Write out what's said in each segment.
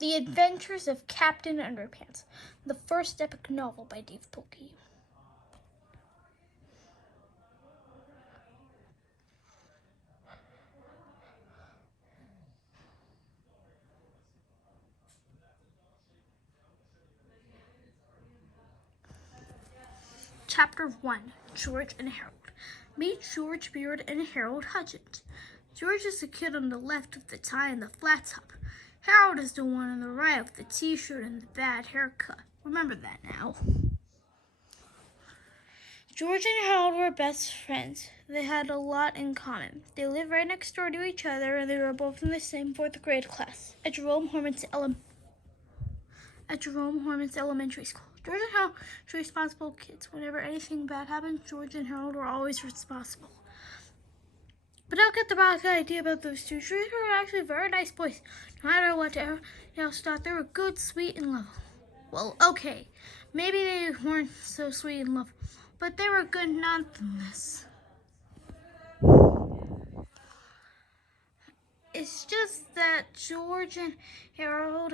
The Adventures of Captain Underpants, the first epic novel by Dave Pilkey. Chapter 1, George and Harold. Meet George Beard and Harold Hutchins. George is the kid on the left with the tie and the flat top. Harold is the one on the right with the t-shirt and the bad haircut. Remember that now. George and Harold were best friends. They had a lot in common. They lived right next door to each other, and they were both in the same 4th grade class at Jerome Horman's Elementary School. George and Harold were responsible kids. Whenever anything bad happened, George and Harold were always responsible. But don't get the wrong idea about those two. George and Harold were actually very nice boys. No matter what everyone else thought, they were good, sweet, and lovable. Well, okay, maybe they weren't so sweet and lovable, but they were good nonetheless. It's just that George and Harold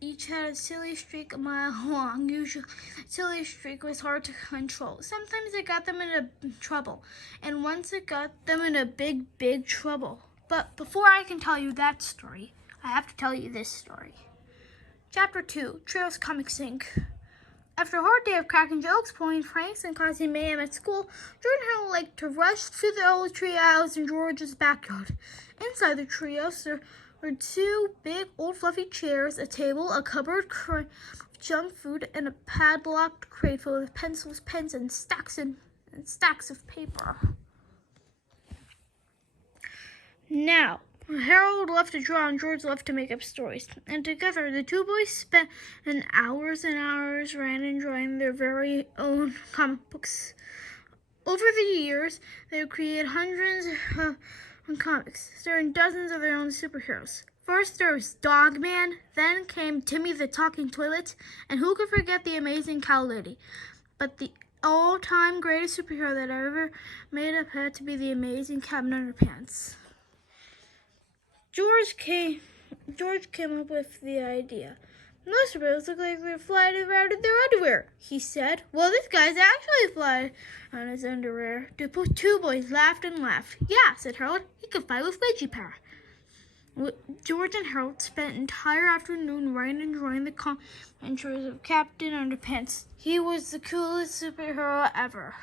each had a silly streak a mile long. Usually, silly streak was hard to control. Sometimes it got them into trouble, and once it got them in a big, big trouble. But before I can tell you that story, I have to tell you this story. Chapter 2, Trios Comics Inc. After a hard day of cracking jokes, pulling pranks, and causing mayhem at school, George and Harold liked to rush to the old tree house in George's backyard. Inside the treehouse, there were 2 big old fluffy chairs, a table, a cupboard crate of junk food, and a padlocked crate full of pencils, pens, and stacks of paper. Now, Harold loved to draw and George loved to make up stories. And together, the 2 boys spent hours and hours writing and drawing their very own comic books. Over the years, they have created hundreds of comics, starring dozens of their own superheroes. First, there was Dogman, then came Timmy the Talking Toilet, and who could forget the Amazing Cow Lady? But the all-time greatest superhero that ever made up had to be the Amazing Captain Underpants. George came up with the idea. Most superheroes look like they're flying around in their underwear, he said. Well, this guy's actually flying on his underwear. The 2 boys laughed and laughed. Yeah, said Harold, he can fly with Veggie Power. George and Harold spent an entire afternoon writing and drawing the adventures of Captain Underpants. He was the coolest superhero ever.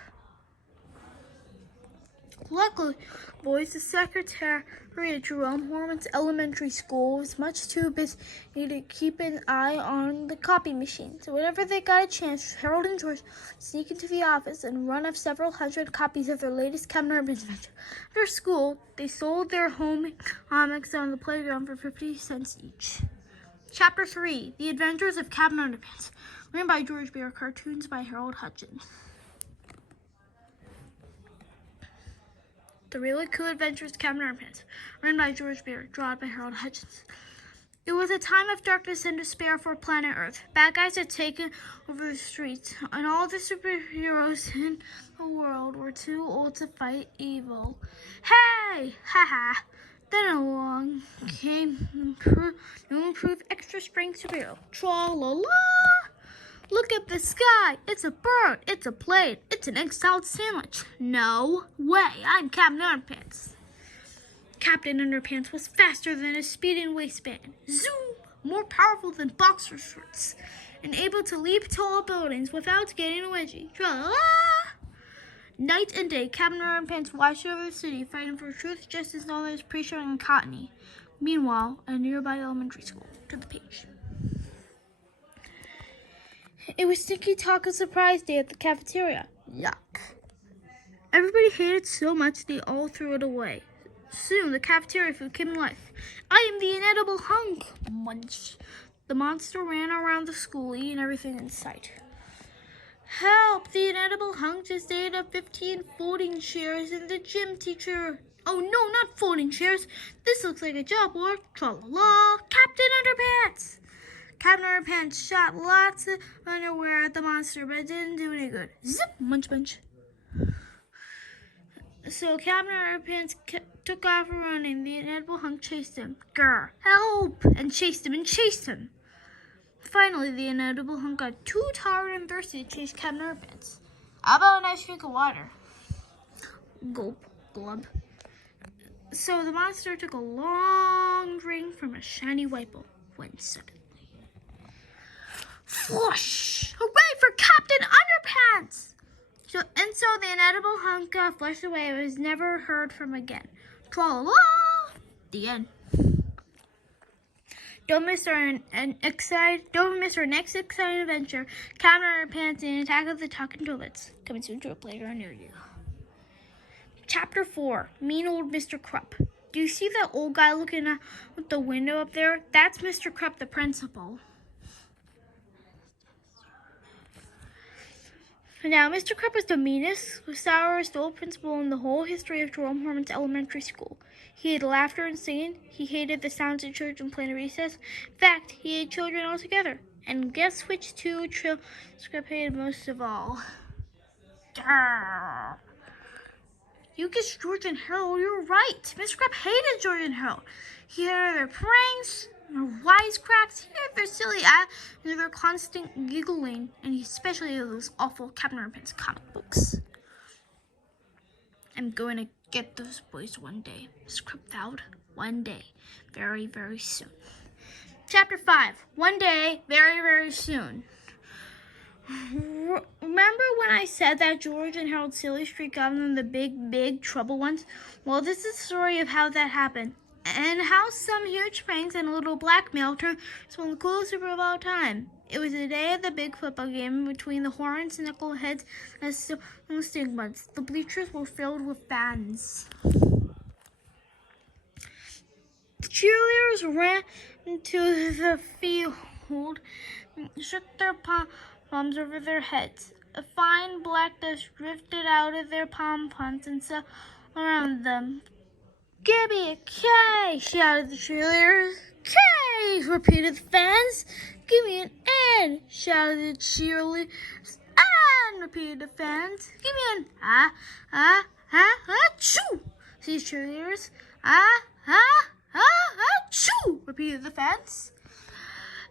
Luckily, boys, the secretary at Jerome Horman's Elementary School was much too busy to keep an eye on the copy machine. So whenever they got a chance, Harold and George sneak into the office and run up several hundred copies of their latest Captain Underpants adventure. After school, they sold their home comics on the playground for 50 cents each. Chapter 3, The Adventures of Captain Underpants, written by George Beard, cartoons by Harold Hutchins. The Really Cool Adventures of Captain Underpants, written by George Beard, drawn by Harold Hutchins. It was a time of darkness and despair for planet Earth. Bad guys had taken over the streets, and all the superheroes in the world were too old to fight evil. Hey! Haha! Then along came new improved extra strength superhero. Tra-la-la! Look at the sky. It's a bird. It's a plane. It's an egg salad sandwich. No way. I'm Captain Underpants. Captain Underpants was faster than a speeding waistband. Zoom! More powerful than boxer shorts. And able to leap tall buildings without getting wedgy. Tra-la-la! Night and day, Captain Underpants watched over the city, fighting for truth, justice, knowledge, preacher, and cottony. Meanwhile, at a nearby elementary school. To the page. It was Stinky Taco Surprise Day at the cafeteria. Yuck. Everybody hated it so much they all threw it away. Soon the cafeteria food came to life. I am the inedible hunk. Munch. The monster ran around the school, eating everything in sight. Help! The inedible hunk just ate up 15 folding chairs and the gym teacher. Oh no, not folding chairs. This looks like a job board. Tra-la-la. Captain Underpants! Captain Underpants shot lots of underwear at the monster, but it didn't do any good. Zip! Munch, munch. So Captain Underpants took off running. The inedible hunk chased him. Grr! Help! And chased him and chased him. Finally, the inedible hunk got too tired and thirsty to chase Captain Underpants. How about a nice drink of water? Gulp, glub. So the monster took a long drink from a shiny white bowl when suddenly, flush! Hooray for Captain Underpants! So the inedible hunk flushed away and was never heard from again. Tra-la-la! The end. Don't miss our next exciting adventure, Captain Underpants and Attack of the Talking Toilets. Coming soon to a playground near you. Chapter 4, Mean Old Mr. Krupp. Do you see that old guy looking out the window up there? That's Mr. Krupp, the principal. Now, Mr. Krupp was the meanest, sourest old principal in the whole history of Jerome Horman's elementary school. He hated laughter and singing. He hated the sounds of children playing at recess. In fact, he hated children altogether. And guess which two children Krupp hated most of all? Grrr. You guessed George and Harold. You're right. Mr. Krupp hated George and Harold. He hated their pranks, their wisecracks, he hated their silly acts, and their constant giggling, and he especially hated those awful Captain Underpants comic books. I'm going to get those boys one day, Mr. Krupp vowed. One day. Very, very soon. Chapter 5. One day, very, very soon. Remember when I said that George and Harold's silly streak got them the big trouble once? Well, this is the story of how that happened, and how some huge pranks and a little blackmail turned into one of the coolest Super Bowl of all time. It was the day of the big football game between the Horns, Knuckleheads, and the Stigmuds. The bleachers were filled with fans. The cheerleaders ran into the field, shook their palms over their heads. A fine black dust drifted out of their pom-poms and settled around them. "Give me a K!" shouted the cheerleaders. "K!" repeated the fans. "Give me an N!" shouted the cheerleaders. "N!" repeated the fans. "Give me an achoo!" said the cheerleaders. Achoo! repeated the fans.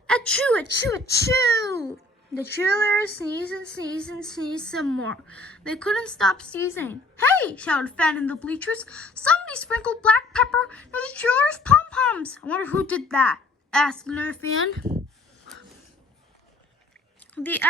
Achoo, achoo, achoo! The cheerleaders sneezed and sneezed and sneezed some more. They couldn't stop sneezing. "Hey!" shouted a fan in the bleachers. "Somebody sprinkled black pepper near the cheerleaders' pom-poms." "I wonder who did that?" asked another fan. The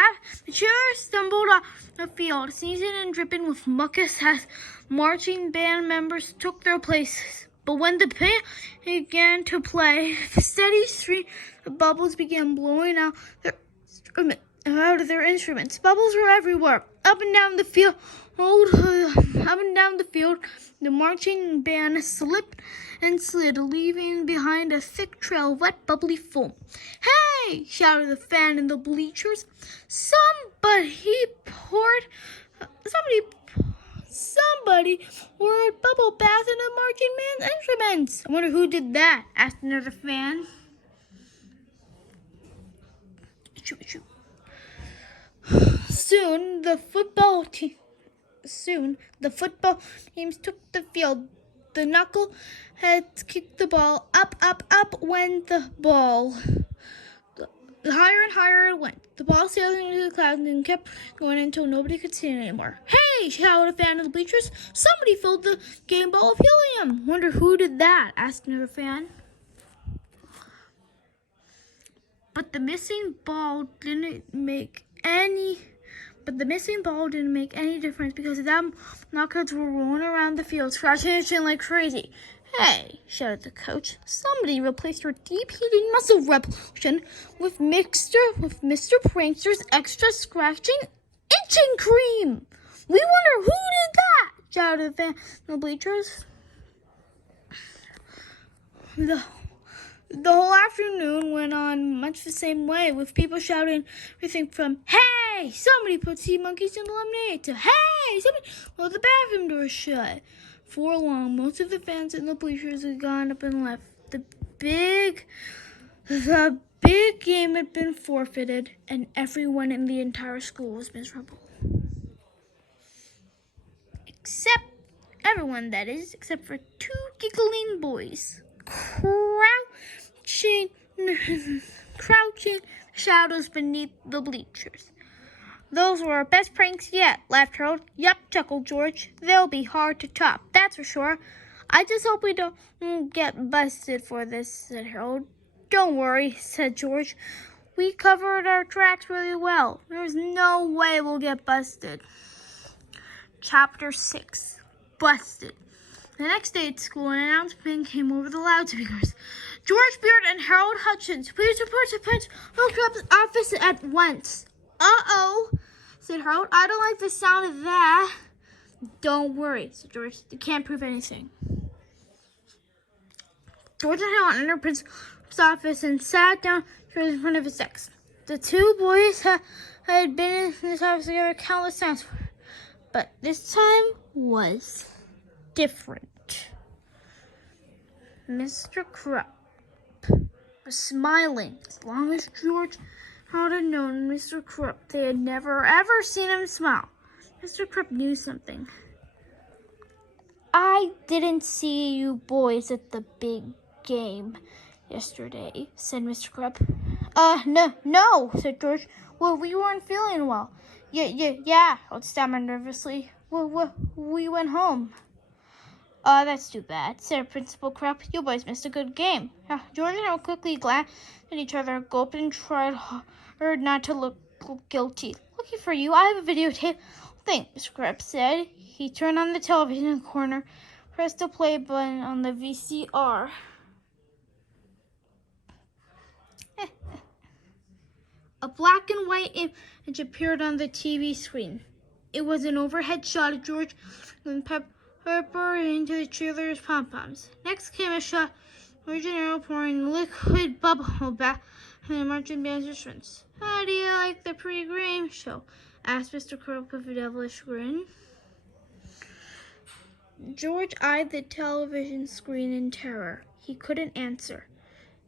cheerleaders stumbled off the field, sneezing and dripping with mucus as marching band members took their places. But when the band began to play, the steady stream of bubbles began blowing out of their instruments. Bubbles were everywhere, up and down the field. The marching band slipped and slid, leaving behind a thick trail of wet, bubbly foam. "Hey!" shouted the fan in the bleachers. Somebody poured bubble bath in the marching band's instruments." "I wonder who did that?" asked another fan. Achoo, achoo. Soon the football teams took the field. The knuckleheads kicked the ball. Up went the ball. Higher and higher it went. The ball sailed into the clouds and kept going until nobody could see it anymore. "Hey!" shouted a fan of the bleachers. "Somebody filled the game ball with helium." "Wonder who did that?" asked another fan. But the missing ball didn't make any difference because the knuckleheads were rolling around the field, scratching and itching like crazy. "Hey!" shouted the coach. "Somebody replaced your deep-heating muscle revolution with Mr. Prankster's extra scratching itching cream." "We wonder who did that!" shouted the fan in the bleachers. The whole afternoon went on much the same way, with people shouting everything from "Hey! Somebody put sea monkeys in the lemonade!" to "Hey! Somebody pulled the bathroom door shut." For long, most of the fans in the bleachers had gone up and left. The big game had been forfeited, and everyone in the entire school was miserable. Except for two giggling boys, crouching shadows beneath the bleachers. Those were our best pranks yet, laughed Harold. Yup, chuckled George. They'll be hard to top, that's for sure. I just hope we don't get busted for this, said Harold. Don't worry, said George. We covered our tracks really well. There's no way we'll get busted. Chapter 6. Busted. The next day at school, an announcement came over the loudspeakers. George Beard and Harold Hutchins, please report to Principal Club's office at once. Uh-oh, said Harold. I don't like the sound of that. Don't worry, said George. They can't prove anything. George and Harold entered Principal's office and sat down in front of his desk. The two boys had been in this office together countless times, but this time was different. Mr. Krupp was smiling. As long as George had known Mr. Krupp, they had never ever seen him smile. Mr. Krupp knew something. I didn't see you boys at the big game yesterday, said Mr. Krupp. No, said George. Well, we weren't feeling well. Yeah, I stammered nervously. We went home. That's too bad, said Principal Krupp. You boys missed a good game. George and Harold quickly glanced at each other, gulped, and tried hard not to look guilty. Looking for you, I have a videotape thing, Mr. Krupp said. He turned on the television in the corner, pressed the play button on the VCR. A black and white image appeared on the TV screen. It was an overhead shot of George and Pepper into the cheerleaders' pom-poms. Next came a shot of George and Harold pouring liquid bubble bath in the marching band's instruments. How do you like the pre-game show? Asked Mr. Krupp with a devilish grin. George eyed the television screen in terror. He couldn't answer.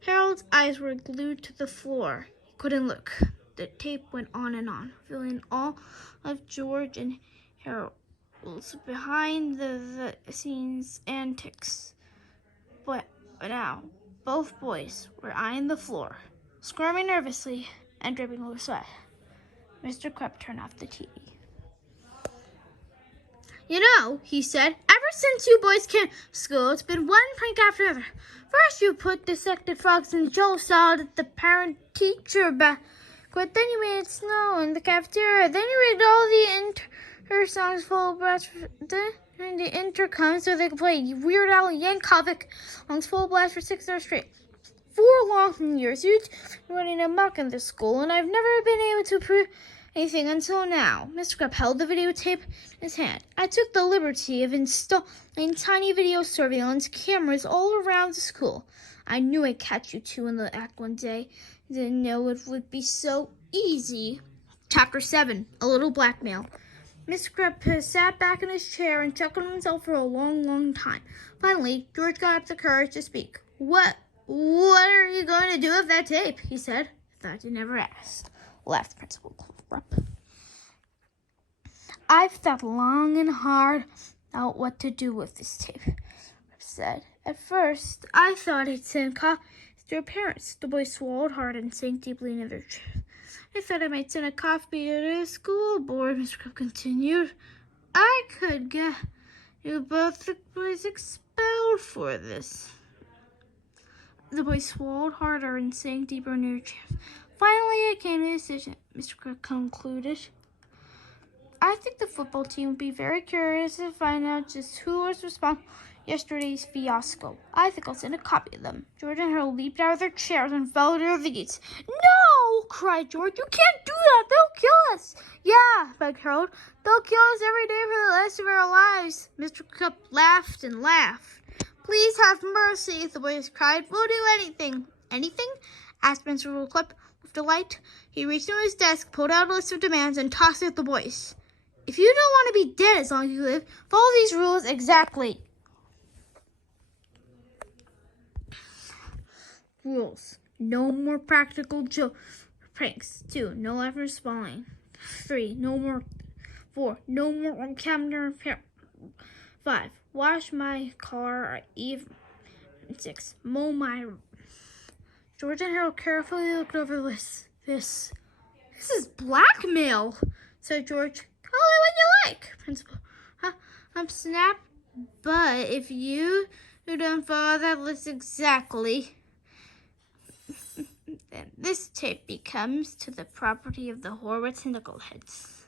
Harold's eyes were glued to the floor. He couldn't look. The tape went on, filling all of George and Harold's behind-the-scenes antics. But now, both boys were eyeing the floor, squirming nervously and dripping with sweat. Mr. Krupp turned off the TV. You know, he said, ever since you boys came to school, it's been one prank after another. First, you put dissected frogs in Joe salad at the parent-teacher banquet. Then you made it snow in the cafeteria. Then you rigged all the inter songs full of blast in the intercom so they could play Weird Al Yankovic songs full blast for 6 hours straight. 4 long years, you've been running amok in this school, and I've never been able to prove anything until now. Mr. Krupp held the videotape in his hand. I took the liberty of installing tiny video surveillance cameras all around the school. I knew I'd catch you two in the act one day. Didn't know it would be so easy. Chapter 7, A Little Blackmail. Mr. Krupp sat back in his chair and chuckled to himself for a long time. Finally, George got up the courage to speak. What are you going to do with that tape? He said. I thought you never asked, laughed Principal Krupp. I've thought long and hard about what to do with this tape, Krupp said. At first, I thought I'd send copies to your parents. The boys swallowed hard and sank deeply into their chairs. I thought I might send a copy to the school board, Mr. Krupp continued. I could get you both the boys expelled for this. The boys swallowed harder and sank deeper into their chairs. Finally, I came to a decision, Mr. Krupp concluded. I think the football team would be very curious to find out just who was responsible for yesterday's fiasco. I think I'll send a copy of them. George and Harold leaped out of their chairs and fell to their knees. No! Cried George. You can't do that. They'll kill us. Yeah, begged Harold. They'll kill us every day for the rest of our lives. Mr. Krupp laughed and laughed. Please have mercy, the boys cried. We'll do anything. Anything? Asked Mr. Krupp with delight. He reached into his desk, pulled out a list of demands, and tossed it at the boys. If you don't want to be dead as long as you live, follow these rules exactly. Rules. No more practical pranks. 2. No laughing or spawning. 3. No more. 4. No more on camera. 5. Wash my car. Even 6. Mow my. George and Harold carefully looked over the list. This is blackmail, said George. Call it what you like, Principal. Snap. But if you don't follow that list exactly, then this tape becomes to the property of the Horwitz and Nickleheads.